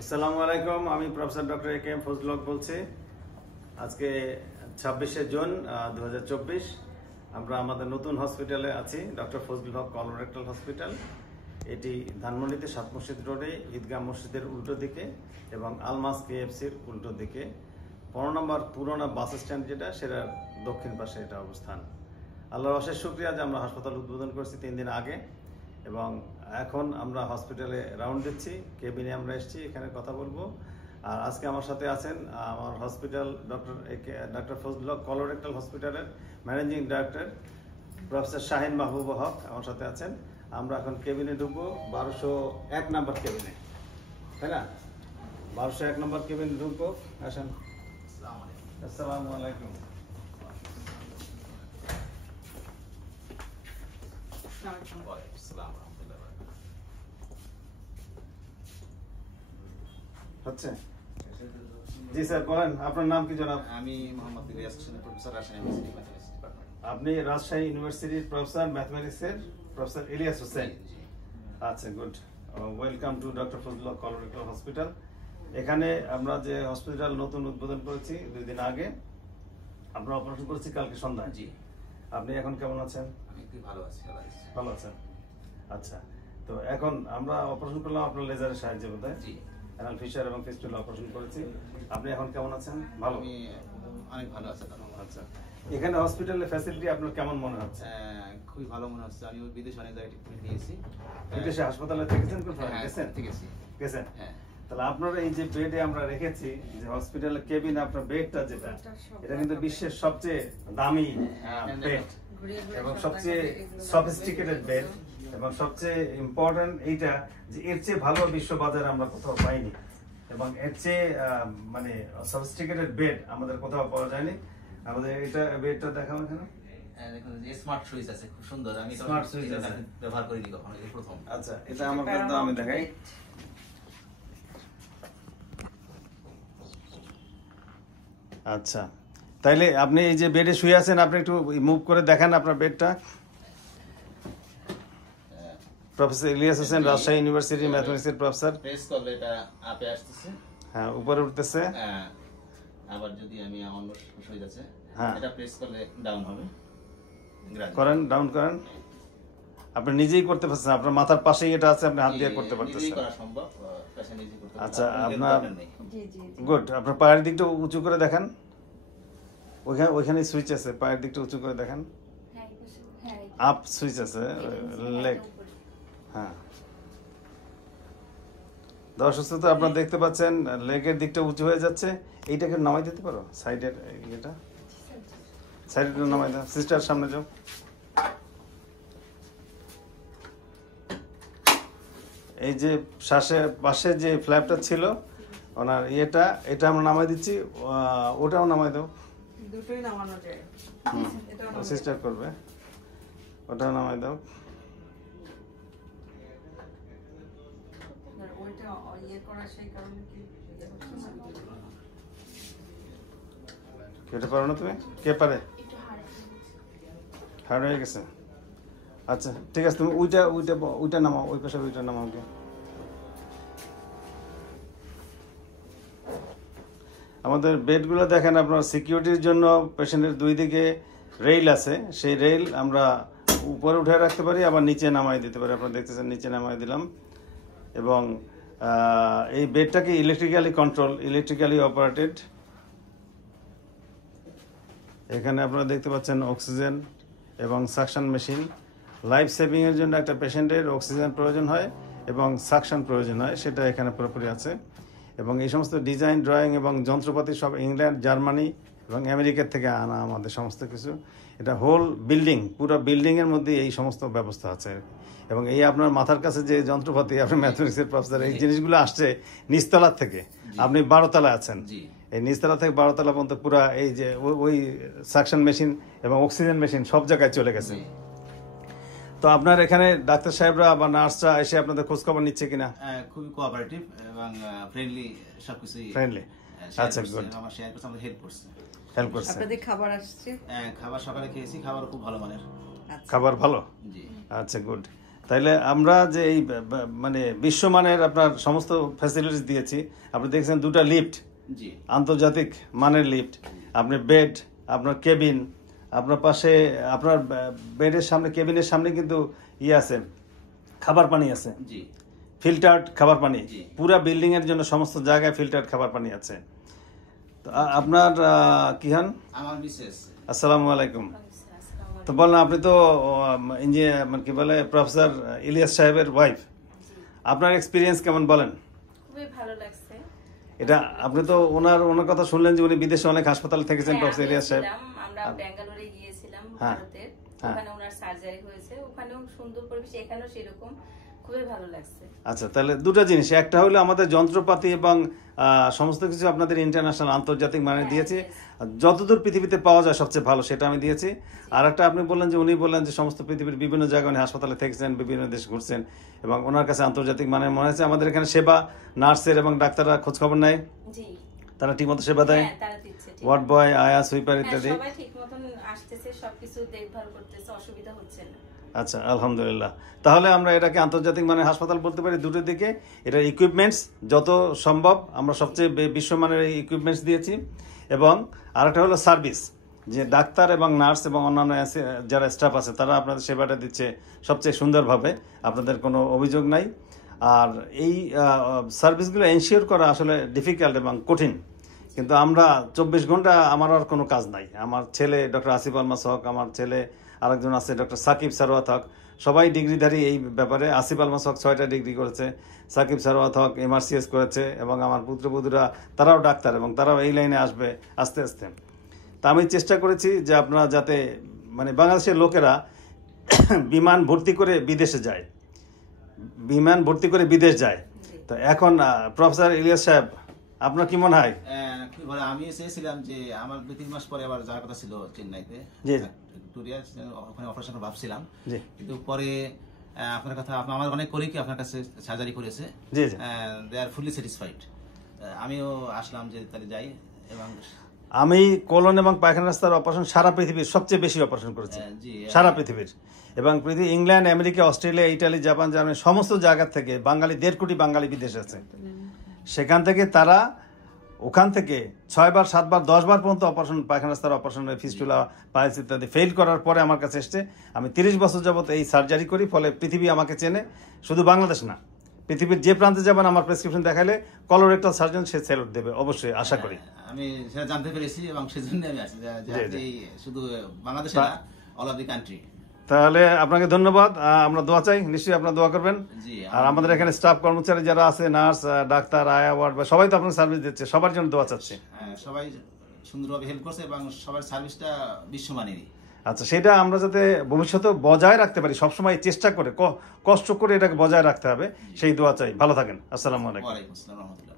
আসসালামু আলাইকুম, আমি professor doctor A K M Fazlul Haque বলছি। আজকে 26শে জুন 2024। আমরা আমাদের নতুন হসপিটালে আছি, doctor Fazlul Haque colorectal hospital. এটি ধানমন্ডিতে সাত মসজিদ রোডে ঈদগাহ মসজিদের উল্টো দিকে এবং আলমাস কেএফসির উল্টো দিকে 15 নম্বর পুরোনো বাস স্ট্যান্ড যেটা, সেটার দক্ষিণ পাশে এটা অবস্থান। আল্লাহর অশেষ শুকরিয়া যে আমরা হাসপাতাল উদ্বোধন করছি 3 দিন আগে, এবং এখন আমরা হসপিটালে রাউন্ড দিচ্ছি, কেবিনে আমরা এসেছি, এখানে কথা বলবো। আর আজকে আমার সাথে আছেন আমার hospital doctor Fazlul Haque colorectal হসপিটালের ম্যানেজিং ডাইরেক্টর প্রফেসর শাহিন মাহবুব হক আমার সাথে আছেন। আমরা এখন কেবিনে ঢুকবো 1201 নম্বর কেবিনে, তাই না? 1201 নম্বর কেবিনে ঢুকবো, আসেন। আসসালামু আলাইকুম। হচ্ছে জি স্যার, বলেন আপনার নাম কি জনাব? আমি Mohammad Ilias Hossain, professor Rajshahi university mathematics department. আপনি রাজশাহী ইউনিভার্সিটির প্রফেসর ম্যাথমেটিক্সের প্রফেসর ইলিয়াস হোসেন। আচ্ছা, good. Welcome to doctor Fazlul Haque colorectal hospital. এখানে আমরা যে হসপিটাল নতুন উদ্বোধন করেছি 2 দিন আগে, আমরা অপারেশন করেছি কালকে সন্ধ্যায়। জি। আপনি এখন কেমন আছেন? আমি খুব ভালো আছি। ভালো আছেন? আচ্ছা, তো এখন আমরা অপারেশন করলাম আপনার লেজারের সাহায্যে, বোধহয় জি। অ্যানাল ফিশার এবং ফিস্টুলা অপারেশন করেছি। আপনি এখন কেমন আছেন? ভালো? আমি অনেক ভালো আছি। আচ্ছা, এখানে হসপিটালের ফ্যাসিলিটি আপনার কেমন মনে হচ্ছে? খুবই ভালো মনে হচ্ছে। আমি বিদেশে অনেক জায়গায় ট্রিটমেন্ট নিয়েছি। বিদেশে হাসপাতালে থেকেছেন কোথাও? গেছেন? গেছেন? হ্যাঁ। তাহলে আপনারা এই যে বেডে আমরা রেখেছি, যে হসপিটালের কেবিন, আপনার বেডটা যেটা, এটা কিন্তু বিশ্বের সবচেয়ে দামি বেড এবং সবচেয়ে সফিস্টিকেটেড বেড, এবং সবচেয়ে ইম্পর্টেন্ট এইটা যে এর চেয়ে ভালো বিশ্ব বাজারে আমরা কোথাও পাইনি, এবং এর চেয়ে মানে সফিস্টিকেটেড বেড আমাদের কোথাও পাওয়া যায়নি। আমাদের এটা বেডটা দেখাও এখানে। দেখুন যে স্মার্ট সুইচ আছে, খুব সুন্দর। আমি স্মার্ট সুইচ আছে, ব্যবহার করিনি কখনো, এই প্রথম। আচ্ছা, এটা আমার কাছে আমি দেখাই। আচ্ছা, তাইলে আপনি এই যে বেডে শুয়ে আছেন, আপনি একটু মুভ করে দেখেন আপনার বেডটা। প্রফেসর ইলিয়াস হোসেন, রাজশাহী ইউনিভার্সিটি ম্যাথমেটিক্সের প্রফেসর। প্রেস করলে এটা আপে আসতেছে, হ্যাঁ, উপরে উঠতেছে। আবার যদি আমি অন্য সুইচ আছে, হ্যাঁ, এটা প্রেস করলে ডাউন হবে। করেন, ডাউন করেন। আপনি নিজেই করতে পারছেন, আপনার মাথার পাশেই এটা আছে, আপনি হাত দিয়ে করতে পারতেছেন। নিজেই করা সম্ভব, পেশেন্ট নিজেই করতে পারবে। আচ্ছা, আপনার গুড। আপনার পায়ের দিকটা উঁচু করে দেখেন, ওইখানে সুইচ আছে, পায়ের দিকটা উঁচু করে দেখেন। আপ সুইচ আছে, লেগ। হ্যাঁ, দর্শক শ্রোতা, আপনারা দেখতে পাচ্ছেন লেগের দিকটা উঁচু হয়ে যাচ্ছে। এইটাকে নামাই দিতে পারো, সাইডের এটা, সাইডের নামাই দাও। সিস্টার, সামনে যাও। এই যে পাশে যে ফ্ল্যাপটা ছিল ওনার ইয়েটা, এটা আমরা নামাই দিচ্ছি, ওটাও নামাই দাও। দুটোই নামানো যায়। ও সিস্টার করবে, ওটাও নামাই দাও। ওইটা ইয়ে করা সেই কারণে কি কেটে পারো না তুমি? কে পারে? হার্ড হয়ে গেছে। আচ্ছা, ঠিক আছে, তুমি ওইটা নামাও, ওই পাশে ওইটা নামাও গিয়ে। আমাদের বেডগুলো দেখেন, আপনার সিকিউরিটির জন্য পেশেন্টের 2 দিকে রেইল আছে, সেই রেইল আমরা উপরে উঠে রাখতে পারি, আবার নিচে নামাই দিতে পারি। আপনারা দেখতেছেন, নিচে নামাই দিলাম। এবং এই বেডটাকে ইলেকট্রিক্যালি কন্ট্রোল, ইলেকট্রিক্যালি অপারেটেড। এখানে আপনারা দেখতে পাচ্ছেন অক্সিজেন এবং সাকশন মেশিন। লাইফ সেভিংয়ের জন্য একটা পেশেন্টের অক্সিজেন প্রয়োজন হয় এবং সাকশন প্রয়োজন হয়, সেটা এখানে পুরোপুরি আছে। এবং এই সমস্ত ডিজাইন, ড্রয়িং এবং যন্ত্রপাতি সব ইংল্যান্ড, জার্মানি এবং আমেরিকার থেকে আনা আমাদের সমস্ত কিছু। এটা হোল বিল্ডিং, পুরো বিল্ডিংয়ের মধ্যে এই সমস্ত ব্যবস্থা আছে। এবং এই আপনার মাথার কাছে যে যন্ত্রপাতি, আপনি ম্যাথমেটিক্সের প্রফেসর, এই জিনিসগুলো আসছে নিচতলার থেকে। আপনি 12 তলায় আছেন, এই নিচতলা থেকে 12 তলা পর্যন্ত পুরো এই যে ওই সাকশন মেশিন এবং অক্সিজেন মেশিন সব জায়গায় চলে গেছে। তো আপনার এখানে ডাক্তার সাহেবরা বা নার্সরা এসে আপনাদের খোঁজ খবর নিচ্ছে কিনা? খুবই কোঅপারেটিভ এবং ফ্রেন্ডলি, সবকিছুই ফ্রেন্ডলি। আচ্ছা, গুড। আমার শেয়ার করছে, আমাদের হেল্প করছে। আপনাদের খাবার আসছে? খাবার সকালে খেয়েছি, খাবার খুব ভালো মানের। খাবার ভালো? জি। আচ্ছা, গুড। তাইলে আমরা যে এই মানে বিশ্বমানের আপনার সমস্ত ফ্যাসিলিটিস দিয়েছি, আপনি দেখছেন 2টা লিফট, জি আন্তর্জাতিক মানের লিফট, আপনি বেড, আপনার কেবিন, আপনার পাশে আপনার বেডের সামনে কেবিনের সামনে কিন্তু আছে, খাবার পানি আছে, জি ফিল্টার্ড খাবার পানি, জি। পুরা বিল্ডিং এর জন্য সমস্ত জায়গায় ফিল্টার্ড খাবার পানি আছে। তো আপনার কি হন? আমার মিসেস। আসসালামু আলাইকুম। তো বললাম আপনি তো ইঞ্জিনিয়ার কি বলে প্রফেসর ইলিয়াস সাহেবের ওয়াইফ, আপনার এক্সপিরিয়েন্স কেমন বলেন? খুবই ভালো লাগছে। এটা আপনি তো ওনার কথা শুনলেন যে উনি বিদেশে অনেক হাসপাতালে থেকেছেন হ্যাঁ, প্রফেসর ইলিয়াস সাহেব। আমরা বেঙ্গালুরুতে গিয়েছিলাম হ্যাঁ, ভারতের, হ্যাঁ। ওখানে ওনার সার্জারি হয়েছে, ওখানেও সুন্দর পরিবেশ, এখানেও সেরকম, খুবই ভালো লাগছে। আচ্ছা, তাহলে 2টা জিনিস, একটা হলো আমাদের যন্ত্রপাতি এবং সমস্ত কিছু আপনাদের ইন্টারন্যাশনাল আন্তর্জাতিক মানের হ্যাঁ, দিয়েছি, yes. যতদূর পৃথিবীতে পাওয়া যায় সবচেয়ে ভালো সেটা আমি দিয়েছি। আর একটা আপনি বললেন যে উনি বললেন যে সমস্ত পৃথিবীর বিভিন্ন জায়গায় উনি হাসপাতালে থেকেছেন, বিভিন্ন দেশ ঘুরছেন এবং ওনার কাছে আন্তর্জাতিক মানের মনে হয়েছে। আমাদের এখানে সেবা, নার্সের এবং ডাক্তাররা খোঁজখবর নেয়, জি তারা ঠিকমতো সেবা দেয়, হ্যাঁ, তারা দিচ্ছে ঠিক। ওয়ার্ড বয়, আয়া, সুইপার হ্যাঁ, ইত্যাদি। সবাই ঠিক মতন আসতেছে, সবকিছু দেখভাল করতেছে, অসুবিধা হচ্ছে না। আচ্ছা, আলহামদুলিল্লাহ। তাহলে আমরা এটাকে আন্তর্জাতিক মানের হাসপাতাল বলতে পারি দুটোর দিকে। এটার ইকুইপমেন্টস যত সম্ভব আমরা সবচেয়ে বিশ্বমানের ইকুইপমেন্টস দিয়েছি। এবং আরেকটা হলো সার্ভিস, যে ডাক্তার এবং নার্স এবং অন্যান্য যারা স্টাফ আছে তারা আপনাদের সেবাটা দিচ্ছে সবচেয়ে সুন্দরভাবে, আপনাদের কোনো অভিযোগ নাই। আর এই সার্ভিসগুলো এনশিওর করা আসলে ডিফিকাল্ট এবং কঠিন, কিন্তু আমরা 24 ঘন্টা, আমার আর কোনো কাজ নাই। আমার ছেলে ডক্টর আসিফ আলমাস হক, আমার ছেলে আরেকজন আছে ডক্টর সাকিব সারওয়াত হক, সবাই ডিগ্রিধারী এই ব্যাপারে। আসিফ আলমাস হক 6টা ডিগ্রি করেছে, সাকিব সারওয়াত হক MRCS করেছে, এবং আমার পুত্রবধূরা তারাও ডাক্তার এবং তারাও এই লাইনে আসবে আস্তে আস্তে। তা আমি চেষ্টা করেছি যে আপনারা যাতে মানে বাংলাদেশের লোকেরা বিমান ভর্তি করে বিদেশে যায়, বিমান ভর্তি করে বিদেশ যায়। তো এখন প্রফেসর ইলিয়াস সাহেব, আপনার কি মনে হয়? কি বলে, আমি চেয়েছিলাম যে আমার 2-3 মাস পরে আবার যাওয়ার কথা ছিল চেন্নাইতে, জি। ভিক্টোরিয়া, ওখানে অপারেশন ভাবছিলাম, জি কিন্তু পরে আপনার কথা, আমার অনেক করি কি আপনার কাছে সার্জারি করেছে, জি জি। দে আর ফুললি স্যাটিসফাইড। আমিও আসলাম যে তাহলে যাই। এবং আমি কোলন এবং পায়খানা রাস্তার অপারেশন সারা পৃথিবীর সবচেয়ে বেশি অপারেশন করেছি, জি, সারা পৃথিবীর। এবং England, America, Australia, Italy, Japan, Germany সমস্ত জায়গা থেকে বাঙালি 1.5 কোটি বাঙালি বিদেশে আছে। সেখান থেকে তারা ওখান থেকে 6 বার 7 বার 10 বার পর্যন্ত অপারেশন, পায়খানা রাস্তার অপারেশন, ফিস্টুলা, পাইলস ইত্যাদি ফেল করার পরে আমার কাছে এসছে। আমি 30 বছর যাবত এই সার্জারি করি, ফলে পৃথিবী আমাকে চেনে। শুধু বাংলাদেশ না, পৃথিবীর যে প্রান্তে যাবেন আমার প্রেসক্রিপশন দেখালে কলোরেক্টাল সার্জন সে স্যালুট দেবে, অবশ্যই আশা করি। আমি সেটা জানতে পেরেছি এবং সেজন্য আমি আসছি, যে আপনি শুধু বাংলাদেশে না, অল অফ দি কান্ট্রি। তাহলে আপনাকে ধন্যবাদ। আমরা দোয়া চাই, নিশ্চয়ই আপনারা দোয়া করবেন। জি, আর আমাদের এখানে স্টাফ কর্মচারী যারা আছে, নার্স, ডাক্তার, আয়া, ওয়ার্ড, সবাই তো আপনাকে সার্ভিস দিচ্ছে, সবার জন্য দোয়া চাচ্ছি। সবাই সুন্দরভাবে হেল্প করছে এবং সবার সার্ভিসটা বিশ্বমানেরই। আচ্ছা, সেটা আমরা যাতে ভবিষ্যতে বজায় রাখতে পারি, সবসময় চেষ্টা করে কষ্ট করে এটাকে বজায় রাখতে হবে, সেই দোয়া চাই। ভালো থাকেন। আসসালামু আলাইকুম। ওয়ালাইকুম আসসালাম রহমতুল্লাহ।